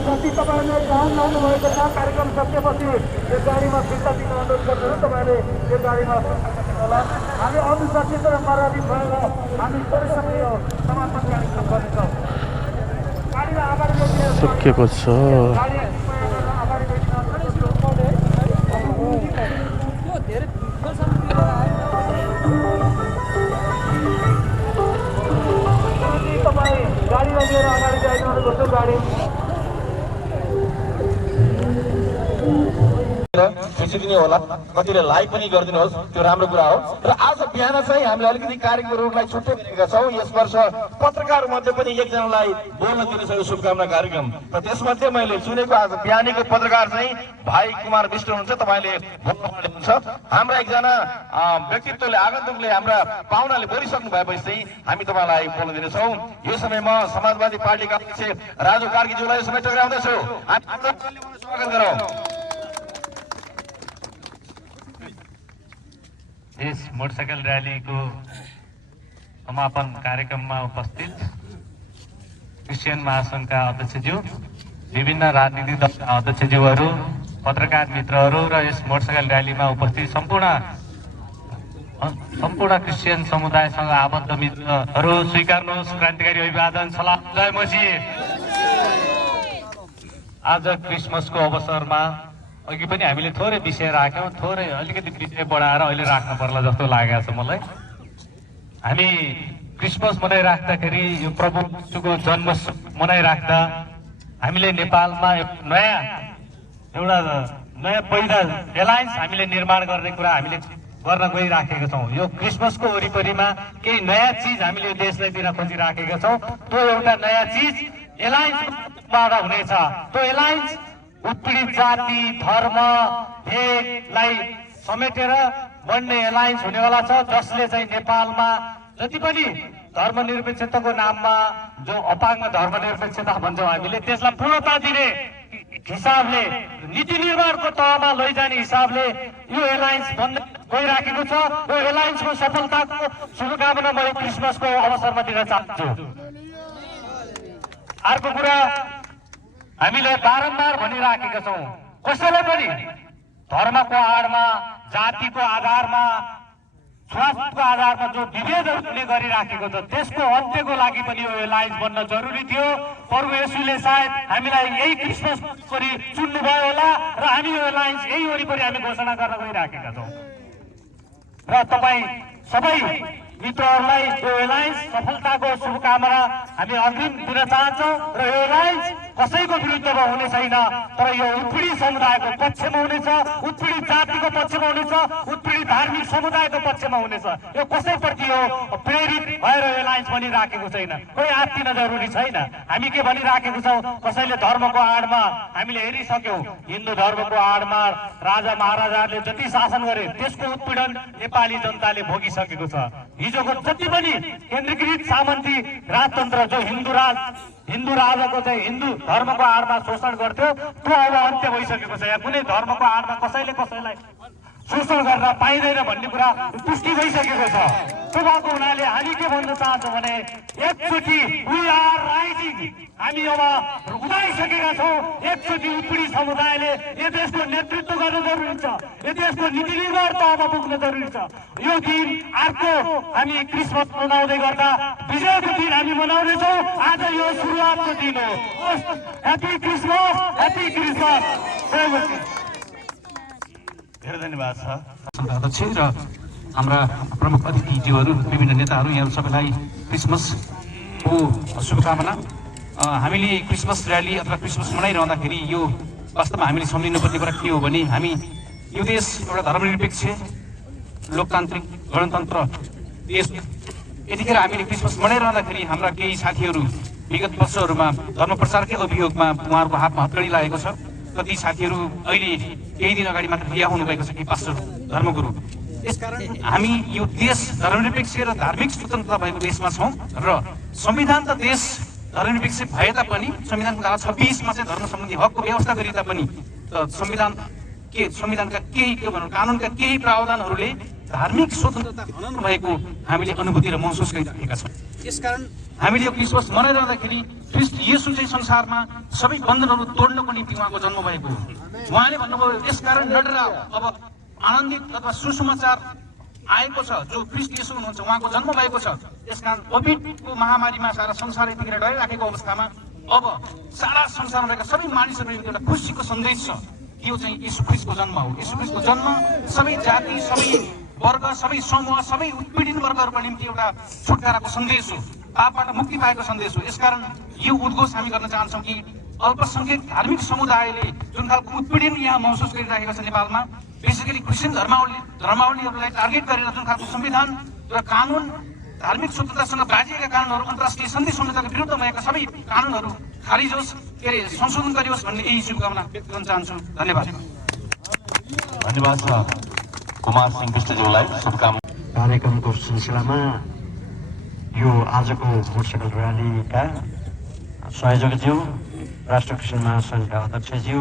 जति तपाईँले ध्यान लानुभएको छ कार्यक्रम सकिएपछि यो गाडीमा फिर्ता दिन अनुरोध गर्छु। तपाईँले यो गाडीमा होला। हामी अनुशासित र मर्यादित भएर हामी परिसक्ने यो समापन कार्यक्रम गर्नेछौँ। गाडीलाई अगाडि बढ्ने सकिएको छ। तपाईँ गाडीलाई लिएर अगाडि जाइदिनु गर्छु। गाडी खिचिदिनु होला, कतिले लाइक पनि गरिदिनुहोस्, त्यो राम्रो कुरा हो। र आज बिहान चाहिँ हामीले अलिकति कार्यक्रमहरूलाई छुट्टै गरेका छौँ। यस वर्ष पत्रकार मध्ये पनि एकजनालाई बोल्न दिनेछ यो शुभकामना कार्यक्रम। र त्यसमध्ये मैले सुनेको आज बिहानीको पत्रकार चाहिँ भाइ कुमार विष्ट हुनुहुन्छ। तपाईँले बोल्नु हुन्छ। हाम्रा एकजना व्यक्तित्वले आगन्तुकले हाम्रा पाहुनाले बोलिसक्नु भएपछि चाहिँ हामी तपाईँलाई बोल्न दिनेछौँ। यो समयमा समाजवादी पार्टीका अध्यक्ष राजु कार्कीज्यूलाई यो समय टक्राउँदैछु। स्वागत गरौँ। यस मोटरसाइकल र्यालीको समापन कार्यक्रममा उपस्थित क्रिस्चियन महासङ्घका अध्यक्षज्यू, विभिन्न राजनीतिक दलका अध्यक्षज्यूहरू, पत्रकार मित्रहरू र यस मोटरसाइकल र्यालीमा उपस्थित सम्पूर्ण क्रिस्चियन समुदायसँग आबद्ध मित्रहरू, स्वीकार्नुहोस् क्रान्तिकारी अभिवादन, सलाम, जय मसीह। आज क्रिसमसको अवसरमा अघि पनि हामीले थोरै विषय राख्यौँ, थोरै अलिकति विषय बढाएर अहिले राख्नु पर्ला जस्तो लागेको छ मलाई। हामी क्रिसमस मनाइराख्दाखेरि यो प्रभु यीशुको जन्म मनाइराख्दा हामीले नेपालमा एउटा नयाँ पहिला एलायन्स हामीले निर्माण गर्ने कुरा हामीले गर्न गइराखेका छौँ। यो क्रिसमसको वरिपरिमा केही नयाँ चिज हामीले यो देशलाई दिन खोजिराखेका छौँ। त्यो एउटा नयाँ चिज एलायन्सबाट हुनेछ। त्यो एलायन्स उत्पीडित जाति, धर्म, भेगलाई समेटेर बन्ने एलायन्स हुनेवाला छ, जसले चाहिँ नेपालमा जति पनि धर्मनिरपेक्षताको नाममा जो अपाङ्ग धर्मनिरपेक्षता भन्छौँ हामीले, त्यसलाई पूर्णता दिने हिसाबले, नीति निर्माणको तहमा लैजाने हिसाबले यो एलायन्स बन्न गइराखेको छ। यो एलायन्सको सफलताको शुभकामना म क्रिसमसको अवसरमा दिन चाहन्छु। अर्को कुरा, हामीले बारम्बार भनिराखेका छौँ, कसैले पनि धर्मको आडमा, जातिको आधारमा, स्वास्थ्यको आधारमा जो विभेदहरू हुने गरिराखेको छ, त्यसको अन्त्यको लागि पनि यो एलायन्स बन्न जरुरी थियो। प्रभु येशूले सायद हामीलाई यही क्रिसमस वरि चुन्नुभयो होला र हामी यो एलायन्स यही वरिपरि हामी घोषणा गर्न गइराखेका छौँ। र तपाईँ सबै मित्रहरूलाई यो एलायन्स सफलताको शुभकामना हामी अग्रिम दिन चाहन्छौँ। र यो एलायन्स कसैको विरुद्धमा हुने छैन, तर यो उत्पीडित समुदायको पक्षमा हुनेछ, उत्पीडित जातिको पक्षमा हुनेछ, उत्पीडित धार्मिक समुदायको पक्षमा हुनेछ। यो कसैप्रति यो प्रेरित भएर एलायन्स बनिराखेको छैन, कोही आत्तिन जरुरी छैन। हामी के भनिराखेको छौँ, कसैले धर्मको आडमा, हामीले हेरिसक्यौँ हिन्दू धर्मको आडमा राजा महाराजाहरूले जति शासन गरे त्यसको उत्पीडन नेपाली जनताले भोगिसकेको छ। हिजोको जति पनि केन्द्रीकृत सामन्ती राजतन्त्र जो हिन्दू राजाको चाहिँ हिन्दू धर्मको आडमा शोषण गर्थ्यो, त्यो अब अन्त्य भइसकेको छ। यहाँ कुनै धर्मको आडमा कसैले कसैलाई शोषण गर्न पाइँदैन भन्ने कुरा पुष्टि भइसकेको छ। त्यो भएको हुनाले हामी के भन्न चाहन्छौँ भने एकचोटि वी आर राइजिङ, हामी अब उदाइसकेका छौँ। एकचोटि उत्पीडित समुदायले यो देशको नेतृत्व गर्न जरुरी छ, यो देशको नीति निर्माण तहमा पुग्न जरुरी छ। यो दिन अर्को हामी क्रिसमस मनाउँदै गर्दा विजयको दिन हामी मनाउनेछौँ। आज यो सुरुवातको दिन हो। Happy Christmas, happy Christmas. धेरै धन्यवाद छ अध्यक्ष र हाम्रा प्रमुख अतिथिज्यूहरू, विभिन्न नेताहरू, यहाँहरू सबैलाई क्रिसमसको शुभकामना। हामीले क्रिसमस र्याली अथवा क्रिसमस मनाइरहँदाखेरि यो वास्तवमा हामीले सम्झिनुपर्ने कुरा के हो भने हामी यो देश एउटा धर्मनिरपेक्ष लोकतान्त्रिक गणतन्त्र देश। यतिखेर हामीले क्रिसमस मनाइरहँदाखेरि हाम्रा केही साथीहरू विगत वर्षहरूमा धर्म प्रचारकै अभियोगमा उहाँहरूको हातमा हत्कडी लागेको छ। कति साथीहरू अहिले केही दिन अगाडि मात्र रिहा हुनुभएको छ कि पास्टर धर्मगुरु। यसकारण हामी यो देश धर्मनिरपेक्ष र धार्मिक स्वतन्त्रता भएको देशमा छौँ र संविधान त देश धर्मनिरपेक्ष भए तापनि संविधानको धारा 26मा चाहिँ धर्म सम्बन्धी हकको व्यवस्था गरे तापनि संविधानका केही के भनौँ कानुनका केही प्रावधानहरूले धार्मिक स्वतन्त्रता हनन भएको हामीले अनुभूति र महसुस गरिरहेका छौँ। यसकारण हामीले यो क्रिसमस मनाइरहँदाखेरि ख्रीष्ट येशू चाहिँ संसारमा सबै बन्धनहरू तोड्नको निम्ति उहाँको जन्म भएको हो। उहाँले भन्नुभयो यसकारण नडराओ, अब आनन्दित अथवा सुसमाचार आएको छ जो ख्रीष्ट येशू हुनुहुन्छ, उहाँको जन्म भएको छ। यसकारण कोभिडको महामारीमा सारा संसार यतिखेर डराइराखेको अवस्थामा अब सारा संसारमा रहेका सबै मानिसहरूको निम्ति एउटा खुसीको सन्देश छ। यो चाहिँ यीशु ख्रीष्टको जन्म हो। यीशु ख्रीष्टको जन्म सबै जाति, सबै वर्ग, सबै समूह, सबै उत्पीडित वर्गहरूको निम्ति एउटा छुटकाराको सन्देश हो, पापबाट मुक्ति पाएको सन्देश हो। यसकारण यो उद्घोष हामी गर्न चाहन्छौँ कि अल्पसङ्ख्यक धार्मिक समुदायले जुन खालको उत्पीडन यहाँ महसुस गरिरहेको छ नेपालमा, विशेष गरी क्रिस्चियन धर्मावलम्बीहरूलाई टार्गेट गरेर जुन खालको संविधान र कानुन, धार्मिक स्वतन्त्रतासँग बाजिएका कानुनहरू, अन्तर्राष्ट्रिय सन्धि संहिताको विरुद्ध भएका सबै कानुनहरू खारिज होस्, के अरे संशोधन गरियोस् भन्ने यही शुभकामना व्यक्त गर्न चाहन्छु। धन्यवाद। धन्यवाद छ कुमार सिंह विष्टज्यूलाई शुभकामना। कार्यक्रमको सिलसिलामा यो आजको मोटरसाइकल र्यालीका संयोजकज्यू, राष्ट्र क्रिस्चियन महासङ्घका अध्यक्षज्यू,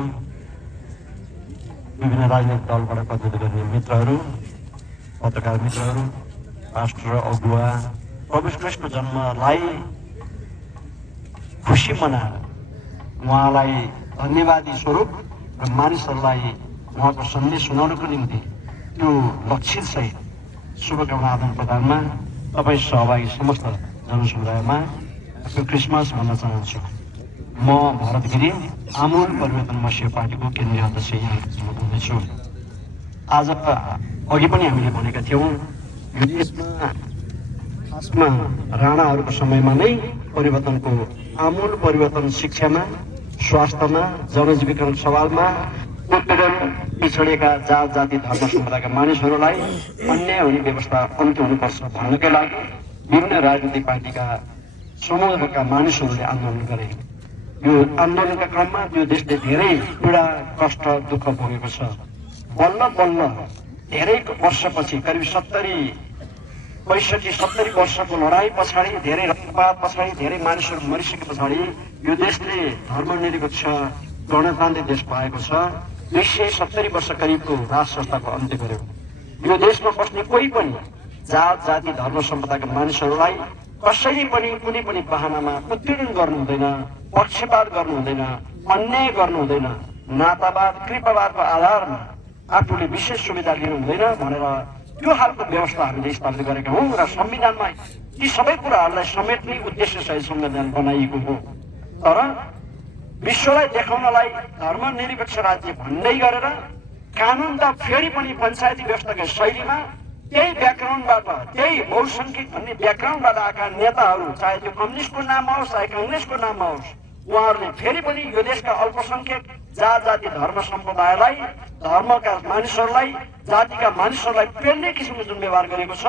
विभिन्न राजनैतिक दलबाट प्रतिनिधित्व गर्ने मित्रहरू, पत्रकार मित्रहरू, राष्ट्र अगुवा, प्रभु ख्रीष्टको जन्मलाई खुसी मनाएर उहाँलाई धन्यवादी स्वरूप र मानिसहरूलाई उहाँको सन्देश सुनाउनको निम्ति त्यो लक्षितसहित शुभकामना आदान प्रदानमा तपाईँ सहभागी समस्त जनसमुदायमा यो क्रिसमस भन्न चाहन्छु। म भरत गिरी, आमूल परिवर्तन मसीह पार्टीको केन्द्रीय अध्यक्ष यहाँ हुँदैछु। आज अघि पनि हामीले भनेका थियौँ, यो देशमा खासमा राणाहरूको समयमा नै परिवर्तनको आमूल परिवर्तन शिक्षामा, स्वास्थ्यमा, जनजीविका सवालमा उत्पीडन, पिछडिएका जात जाति धर्म सम्प्रदायका मानिसहरूलाई अन्याय हुने व्यवस्था अन्त्य हुनुपर्छ भन्नकै लागि विभिन्न राजनीतिक पार्टीका समूहका मानिसहरूले आन्दोलन गरे। यो आन्दोलनका क्रममा यो देशले धेरै पीडा, कष्ट, दुःख भोगेको छ। बल्ल बल्ल धेरै वर्षपछि, करिब 65-70 वर्षको लडाईँ पछाडि, धेरै रक्तपात पछाडि, धेरै मानिसहरू मरिसके पछाडि यो देशले धर्मनिरपेक्ष गणतान्त्रिक देश पाएको छ। 270 वर्ष करिबको राज संस्थाको अन्त्य गर्यो। यो देशमा बस्ने कोही पनि जात जाति धर्म सम्प्रदायका मानिसहरूलाई कसैले पनि कुनै पनि बहानामा उत्पीडन गर्नु हुँदैन, पक्षपात गर्नु हुँदैन, अन्याय गर्नु हुँदैन, नातावाद कृपावादको आधारमा आफूले विशेष सुविधा लिनु हुँदैन भनेर त्यो खालको व्यवस्था हामीले स्थापित गरेका हौँ र संविधानमा ती सबै कुराहरूलाई समेट्ने उद्देश्यसहित संविधान बनाइएको हो। तर विश्वलाई देखाउनलाई धर्मनिरपेक्ष राज्य भन्दै गरेर कानुन त फेरि पनि पञ्चायती व्यवस्थाको शैलीमा त्यही ब्याकग्राउन्डबाट, त्यही बहुसङ्ख्यक भन्ने ब्याकग्राउन्डबाट आएका नेताहरू, चाहे त्यो कम्युनिस्टको नाम होस् चाहे काङ्ग्रेसको नाम होस्, उहाँहरूले फेरि पनि यो देशका अल्पसङ्ख्यक जात जाति धर्म सम्प्रदायलाई, धर्मका मानिसहरूलाई, जातिका मानिसहरूलाई पेल्ने किसिमको जुन व्यवहार गरेको छ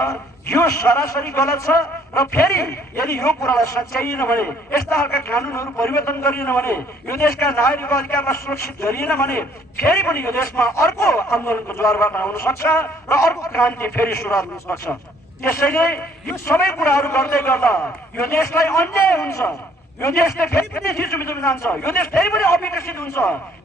यो सरासरी गलत छ। र फेरि यदि यो कुरालाई सच्याइएन भने, यस्ता खालका कानुनहरू परिवर्तन गरिएन भने, यो देशका नागरिकको अधिकारलाई सुरक्षित गरिएन भने फेरि पनि यो देशमा अर्को आन्दोलनको ज्वारबाट आउन सक्छ र अर्को क्रान्ति फेरि सुरुवात हुन सक्छ। त्यसैले यो सबै कुराहरू गर्दै गर्दा यो देशलाई अन्याय हुन्छ, यो देशले फेरि पनि थिचोमिचो जान्छ, यो देश फेरि पनि अविकसित हुन्छ।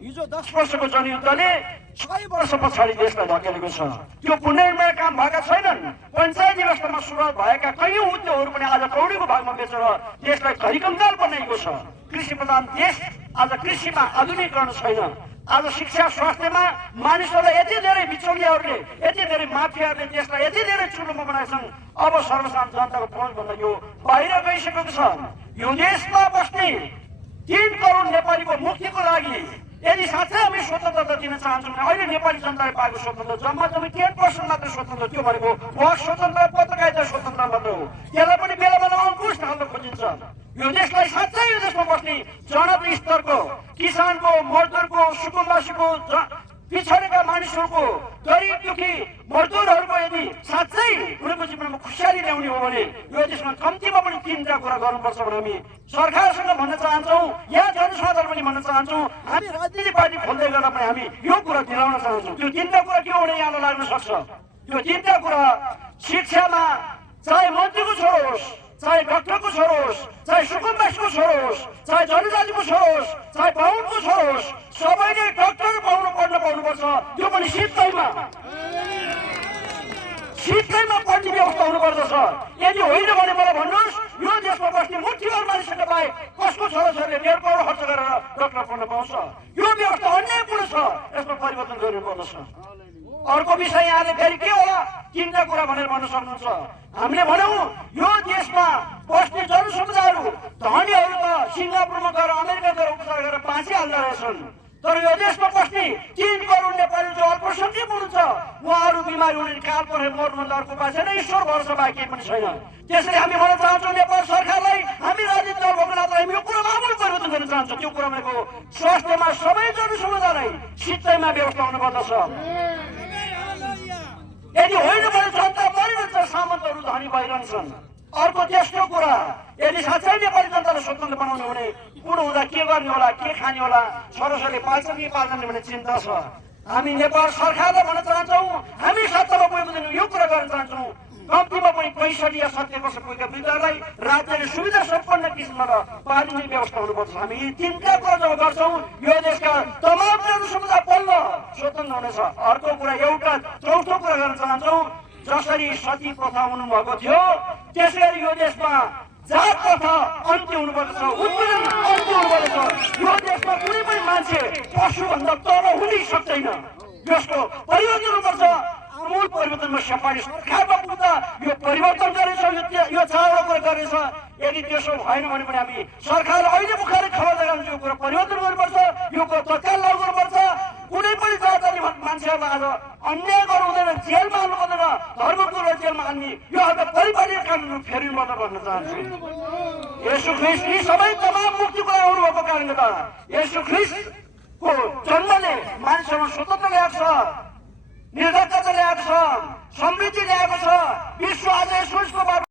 हिजो 10 वर्षको जनयुद्धले 6 वर्ष पछाडि देशलाई धकेलेको छ। त्यो पुनर्निर्माण काम भएका छैनन्। पञ्चायती व्यवस्थामा सुरुवात भएका कैयौँ उद्योगहरू पनि आज कौडीको भागमा बेचेर देशलाई घरिकङ्गाल बनाइएको छ। कृषि प्रधान देश, आज कृषिमा आधुनिकीकरण छैन। आज शिक्षा स्वास्थ्यमा मानिसहरूलाई यति धेरै बिचौलियाहरूले, यति धेरै माफियाहरूले देशलाई यति धेरै चुलोमा बनाएछन्। अब सर्वसाधारण जनताको पहुँचभन्दा यो बाहिर गइसकेको छ। यो देशमा बस्ने 3 करोड नेपालीको मुक्तिको लागि यदि साँच्चै हामी स्वतन्त्रता दिन चाहन्छौँ भने अहिले नेपाली जनताले पाएको स्वतन्त्र जम्मा 10% मात्र स्वतन्त्र, त्यो भनेको वाक स्वतन्त्र, पत्रकारिता स्वतन्त्र मात्र हो। यसलाई पनि बेला बेला अङ्कुश हाल्न खोजिन्छ। यो देशलाई साँच्चै यो देशमा बस्ने जनता स्तरको, किसानको, मजदुरको, सुकुम्बासीको, पिछडेका मानिसहरूको, गरिब दुखी मजदुरहरूको यदि साँच्चै उनीहरूको जीवनमा खुसियाली ल्याउने हो भने यो देशमा कम्तीमा पनि 3टा कुरा गर्नुपर्छ भने हामी सरकारसँग भन्न चाहन्छौँ, यहाँ जनसाधारण पनि भन्न चाहन्छौँ, हामी राजनीतिक पार्टी खोल्दै गर्दा पनि हामी यो कुरा दिलाउन चाहन्छौँ। त्यो 3टा कुरा के हुने यहाँलाई लाग्न सक्छ? त्यो 3टा कुरा शिक्षामा चाहे मन्त्रीको छोरो होस्, चाहे डाक्टरको छोरो होस्, चाहे सुकुम्बासीको छोरो होस्, चाहे जनजातिको छोरो होस्, चाहे बाहुनको छोरो होस्, सबैले डाक्टर पढ्न पाउनुपर्छ। त्यो पनि सित्तैमा सिटैमा पढ्ने व्यवस्था हुनुपर्दछ। यदि होइन भने मलाई भन्नुहोस्, यो देशमा बस्ने मुठीभर मानिसहरूले बाहेक कसको छोराछोरीले 1.5 करोड खर्च गरेर डक्टर पढ्न पाउँछ? यो व्यवस्था अन्यायपूर्ण छ, यसमा परिवर्तन गर्नुपर्दछ। अर्को विषय यहाँले फेरि के होला, तिनवटा कुरा भनेर भन्न सक्नुहुन्छ। हामीले भनौँ यो देशमा बस्ने जनसमुदायहरू धनीहरू त सिङ्गापुरमा गएर अमेरिका गएर उपचार गरेर बाँचिहाल्दो रहेछन्, तर यो देशमा बस्ने 3 करोड नेपाली जो अल्पसङ्ख्यक हुनुहुन्छ उहाँहरू बिमारी हुने काल परेर मर्नुभन्दा अर्को उपाय छैन, ईश्वर भरोसा बाहेक केही पनि छैन। त्यसैले हामी भन्न चाहन्छौँ नेपाल सरकारलाई, हामी राजनीतिक दल भएको नाताले हामी यो कुरामा आमूल परिवर्तन गर्न चाहन्छौँ। त्यो कुरा भनेको स्वास्थ्यमा सबै जनसमुदायलाई सित्तैमा व्यवस्था हुनुपर्दछ। यदि होइन भने जनता मरिरहन्छ, सामन्तहरू धनी भइरहन्छन्। अर्को तेस्रो कुरा, यदि साँच्चै नेपाली जनतालाई स्वतन्त्र बनाउनु भने कुन हुँदा के गर्ने होला, के खाने होला, छोराछोरीले पाल्छ कि पाल्दैन भन्ने चिन्ता छ। हामी नेपाल सरकारलाई भन्न चाहन्छौँ, हामी सत्तामा गएको दिन यो कुरा गर्न चाहन्छौँ, कम्तीमा पनि 65 या 70 वर्ष पुगेका वृद्धहरूलाई राज्यले सुविधा सम्पन्न किसिमबाट पालिने व्यवस्था हुनुपर्छ। हामी यी 3टा कुरा जब गर्छौँ यो देशका तमाम जनसमुदाय बल्ल स्वतन्त्र हुनेछ। अर्को कुरा, एउटा चौथो कुरा गर्न चाहन्छौँ, जसरी सती प्रथा हुनुभएको थियो त्यसै गरी यो देशमा जात प्रथा अन्त्य हुनुपर्दछ, उत्पीडन अन्त्य हुनुपर्दछ। यो देशमा कुनै पनि मान्छे पशुभन्दा तल हुनै सक्दैन, यसको परिवर्तन हुनुपर्छ। आमूल परिवर्तनमा सिपाही सरकारमा पुग्दा यो परिवर्तन गरेछ, यो 4वटा कुरा गरेछ। यदि त्यसो भएन भने पनि हामी सरकारले अहिले मुखाले खबर लगाउँछ, यो कुरा परिवर्तन गर्नुपर्छ, यो कुरा तत्काल लागू गर्नुपर्छ। कुनै पनि जातले मान्छेहरूलाई आज अन्याय गर्नु हुँदैन, जेलमा हाल्नु पर्दैन, धर्मको जेलमा हाल्ने यो आज परिपाटी कानुन फेरिनुपर्छ भन्न चाहन्छु। येशू ख्रिस्ट यी सबै तमाम मुक्तिको आउनुभएको कारणले गर्दा येशू ख्रिस्टको जन्मले मानिसहरूमा स्वतन्त्र ल्याएको छ, निर्धक्कता ल्याएको छ, समृद्धि ल्याएको छ। विश्व आज यसको